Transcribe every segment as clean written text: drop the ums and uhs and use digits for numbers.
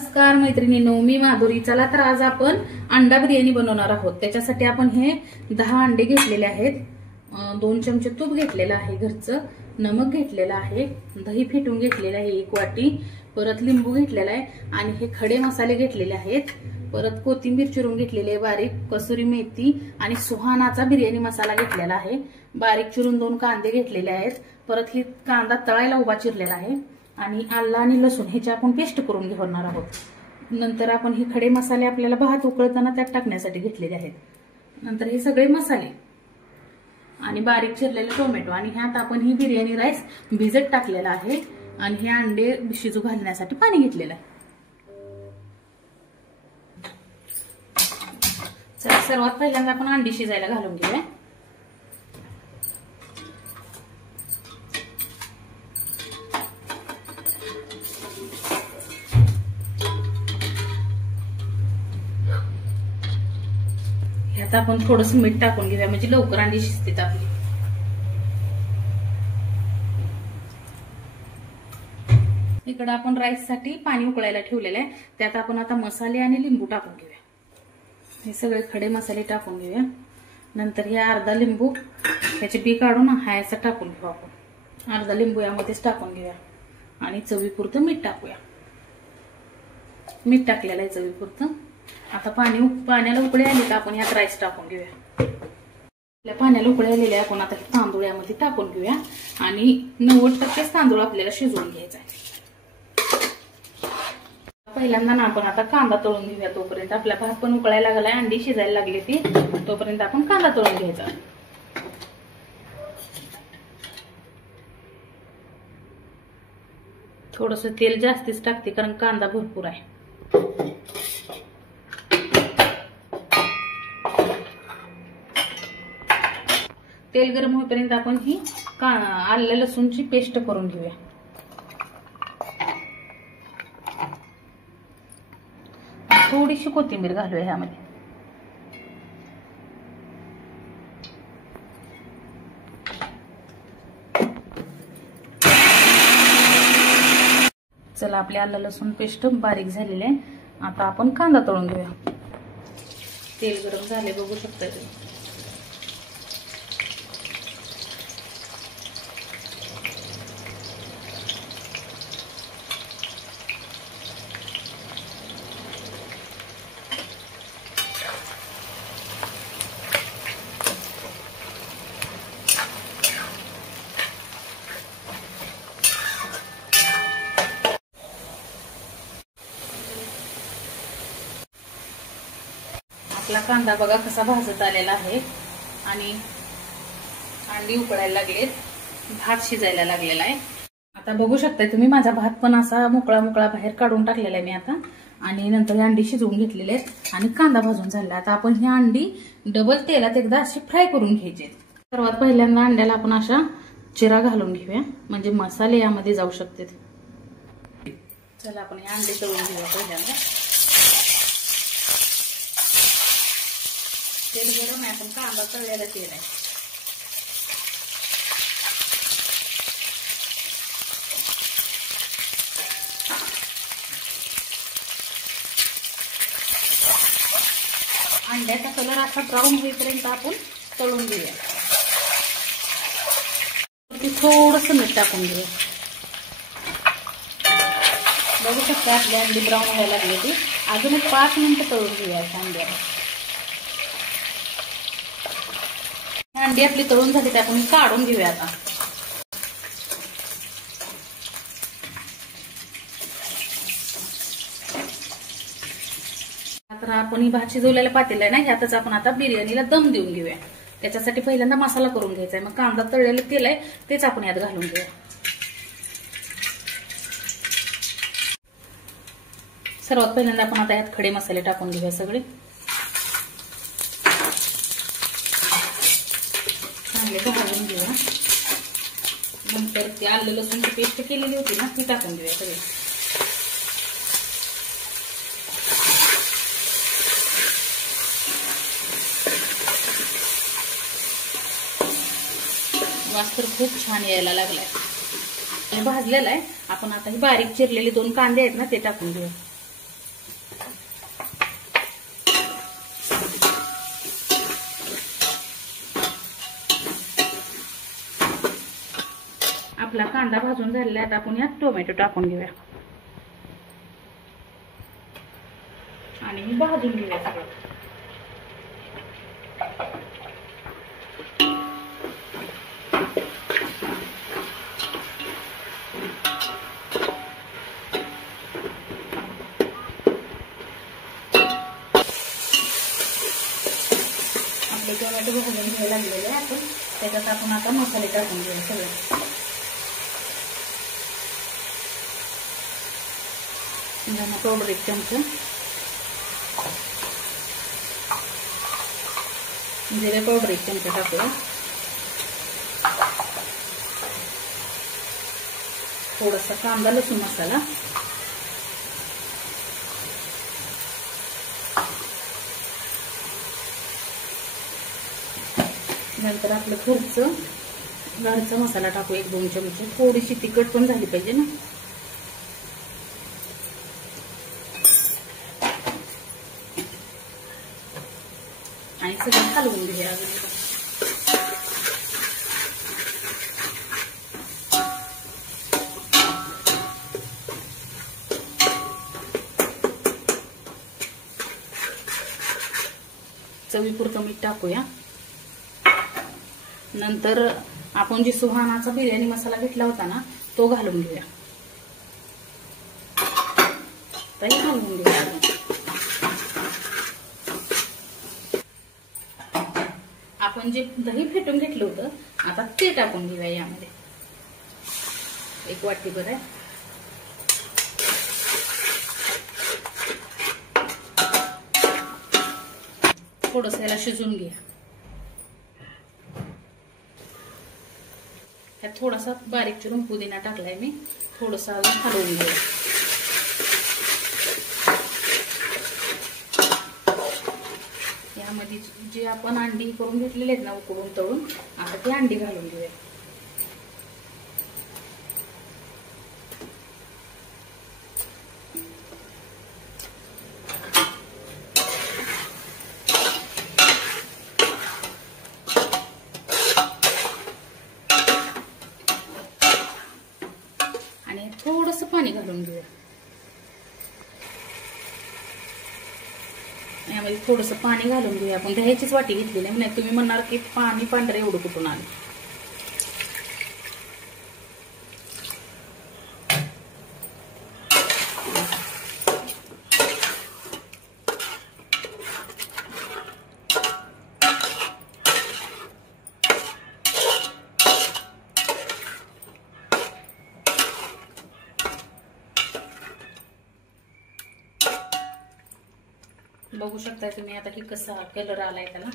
नमस्कार मैत्रिणींनो, मी माधुरी। चला तर आज आपण अंडा बिर्याणी बनवणार आहोत। त्याच्यासाठी आपण हे 10 अंडे घेतलेले आहेत, 2 चमचे तूप घेतलेलं आहे, घरचं नमक घेतलेलं आहे, दही फेटून घेतलेलं आहे 1 वाटी, परत लिंबू घेतलेला आहे आणि हे खडे मसाले घेतलेले आहेत, परत कोथिंबीर चिरून घेतलेली आहे बारीक, कसुरी मेथी आणि सुहानाचा बिर्याणी मसाला घेतलेला आहे, बारीक चिरून 2 कांदे घेतलेले आहेत, परत ही कांदा तळायला उभा चिरलेला आहे आणि आलं आणि लसूण ह्याची आपण पेस्ट करून घेणार आहोत। नंतर आपण हे खडे मसाले आपल्याला भात उकळताना त्यात टाकण्यासाठी घेतलेले आहेत। नंतर हे सगळे मसाले आणि बारीक चिरलेले टोमॅटो आणि ह्यात आपण ही बिर्याणी राईस भिजत टाकलेला आहे आणि हे अंडे शिजू घालण्यासाठी पाणी घेतलेलं आहे। चला सर्वात पहिल्यांदा आपण अंडी शिजायला घालून घेऊया। ह्यात आपण थोडंसं मीठ टाकून घेऊया म्हणजे लवकर अंडी शिजतात आपली। इकडे आपण राईस साठी पाणी उकळायला ठेवलेलं आहे, त्यात आपण आता मसाले आणि लिंबू टाकून घेऊया। हे सगळे खडे मसाले टाकून घेऊया। नंतर हे अर्धा लिंबू ह्याचे बी काढून हायचा टाकून घेऊ आपण, अर्धा लिंबू यामध्येच टाकून घेऊया आणि चवीपुरतं मीठ टाकूया। मीठ टाकलेलं आहे चवीपुरतं। आता पाण्याला उकळी आली तर आपण यात राईस टाकून घेऊया। आपल्या पाण्याला उकळी आलेले आपण आता तांदूळ यामध्ये टाकून घेऊया आणि 90% तांदूळ आपल्याला शिजवून घ्यायचा आहे। पहिल्यांदा ना आपण आता कांदा तळून घेऊया, तोपर्यंत आपला भात पण उकळायला लागलाय, अंडी शिजायला लागली ती, तोपर्यंत आपण कांदा तळून घ्यायचा। थोडंसं तेल जास्तीच टाकते कारण कांदा भरपूर आहे। तेल गरम होईपर्यंत आपण ही आलं लसूणची पेस्ट करून घेऊया। थोडीशी कोथिंबीर घालूया ह्यामध्ये। चला आपली आलं लसूण पेस्ट बारीक झालेली आहे। आता आपण कांदा तळून घेऊया। तेल गरम झाले बघू शकता तुम्ही। आपला कांदा बघा कसा भाजत आलेला आहे आणि अंडी उकळायला लागलेत, भात शिजायला लागलेला आहे। आता बघू शकताय तुम्ही माझा भात पण असा मोकळा मोकळा बाहेर काढून टाकलेला आहे मी आता, आणि नंतर ही अंडी शिजवून घेतलेली आहेत आणि कांदा भाजून झाला। आता आपण ही अंडी डबल तेलात एकदा अशी फ्राय करून घ्यायची। सर्वात पहिल्यांदा अंड्याला आपण अशा चिरा घालून घेऊया म्हणजे मसाले यामध्ये जाऊ शकतात। चला आपण हे अंडे तळून घेऊया। पहिल्यांदा तेल गरम आहे, आपण कांदा तळलेला तेल आहे। अंड्याचा कलर असा ब्राऊन होईपर्यंत आपण तळून घेऊया। थोडंसं मीठ टाकून घेऊया। बघू शकता आपली अंडी ब्राऊन व्हायला लागली ती, अजून 5 मिनिटं तळून घेऊया अंड्याला। अंडी आपली तळून झाली तर आपण काढून घेऊया। आता आपण ही भात शिजवलेला पातेला आहे ना, ह्यातच आपण आता बिर्याणीला दम देऊन घेऊया। त्याच्यासाठी पहिल्यांदा मसाला करून घ्यायचा आहे, मग कांदा तळलेलं तेल आहे तेच आपण यात घालून घेऊया। सर्वात पहिल्यांदा आपण आता यात खडे मसाले टाकून घेऊया सगळे, चांगले भाजून घेऊया। नंतर ते आलं लसूणची पेस्ट केलेली होती ना ती टाकून घेऊया सगळे। वास तर खूप छान यायला लागलाय। भाजलेला आहे, आपण आता ही बारीक चिरलेले 2 कांदे आहेत ना ते टाकून घेऊया। आपला कांदा भाजून झालेला आहे. आपण यात टोमॅटो टाकून घेऊया आणि भाजून घेऊया सगळं. आपले टोमॅटो भाजून घ्यायला लागलेले आहे. आपण त्याच्यात आपण आता मसाले टाकून घेऊया सगळे. धना पावडर 1 चमचा, जिरे पावडर 1 चमचा टाकूया. थोडासा कांदा लसूण मसाला, नंतर आपलं घरचा मसाला टाकू 1-2 चमचे. थोडीशी तिखट पण झाली पाहिजे ना. आणि सगळं हलवून घेऊया. चवीपुरतं मीठ टाकूया. नंतर आपण जी सुहानाचा बिर्याणी मसाला घेतला होता ना तो घालून घेऊया. घालून घेऊया. आपण जे दही फेटून घेतलं होतं आता ते टाकून घेऊया यामध्ये. 1 वाटीभर आहे. थोडंसं याला शिजून घ्या. ह्यात थोडासा बारीक चिरून पुदिना टाकलाय मी. थोडंसं अजून हलवून घेऊया. यामध्ये जे आपण अंडी करून घेतलेले आहेत ना उकडून तळून, आता ती अंडी घालून घेऊया. आणि थोडंसं पाणी घालून घेऊया. यामध्ये थोडंसं पाणी घालून घेऊया. आपण दह्याचीच वाटी घेतलेली आहे. नाही तुम्ही म्हणणार की पाणी पांढरे एवढं कुठून आलं. बघू शकता तुम्ही आता की कसा कलर आलाय त्याला.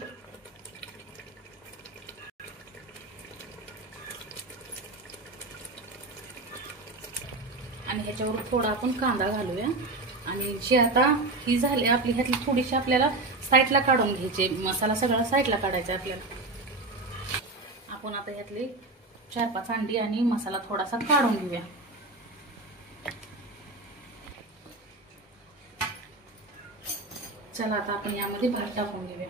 आणि ह्याच्यावर थोडा आपण कांदा घालूया. आणि जी आता ही झाली आपली, ह्यातली थोडीशी आपल्याला साईडला काढून घ्यायची. मसाला सगळा साईडला काढायचा आपल्याला. आपण आता ह्यातली 4-5 अंडी आणि मसाला थोडासा काढून घेऊया. चला आता आपण यामध्ये भात टाकून घेऊया.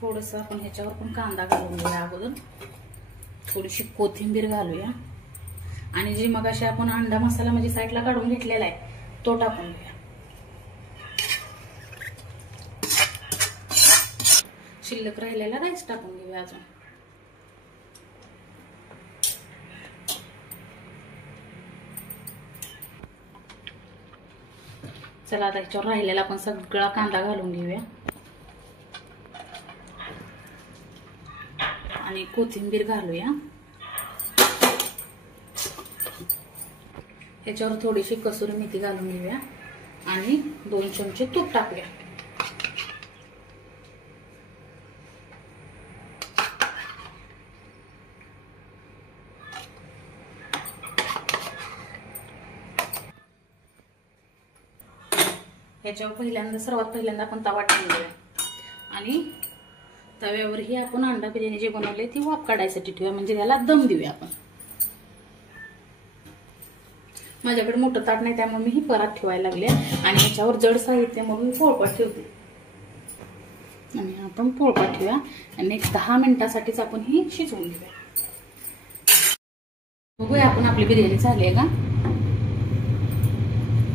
थोडंसं आपण ह्याच्यावर पण कांदा घालून घेऊया. अगोदर थोडीशी कोथिंबीर घालूया. आणि जी मगाशी आपण अंडा मसाला म्हणजे साईडला काढून घेतलेला आहे तो टाकून घेऊया. शिल्लक राहिलेला राईस टाकून घेऊया अजून. चला आता ह्याच्यावर राहिलेला आपण सगळा कांदा घालून घेऊया. आणि कोथिंबीर घालूया. ह्याच्यावर थोडीशी कसुरी मेथी घालून घेऊया. आणि 2 चमचे तूप टाकूया. ह्याच्यावर सर्वात पहिल्यांदा आपण तवा ठेवून घेऊया. आणि तव्यावर ही आपण अंडा बिर्याणी जे बनवले ती वाफ काढायसाठी ठेवूया. म्हणजे याला दम देऊया आपण. माझ्याकडे मोठं ताट नाही त्यामुळे मी ही परात ठेवायला लागले आणि ह्याच्यावर जड साहित्य म्हणून पोळपाट ठेवते. आणि आपण पोळपाट ठेवूया आणि 10 मिनिटासाठीच आपण ही शिजवून घेऊया. बघूया आपण आपली बिर्याणी झाली आहे का.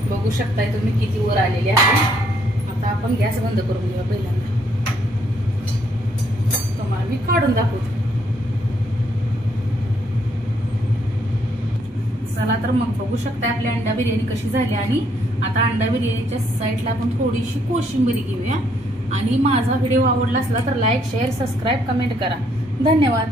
बघू शकताय तुम्ही किती वर आलेली आहे. आता आपण गॅस बंद करून घेऊया. पहिल्यांदा तुम्हाला मी काढून दाखवते. चला तर मग बघू शकताय आपली अंडा बिर्याणी कशी झाली. आणि आता अंडा बिर्याणीच्या साईडला आपण थोडीशी कोशिंबीर घेऊया. आणि माझा व्हिडिओ आवडला असला तर लाईक, शेअर, सबस्क्राईब, कमेंट करा. धन्यवाद.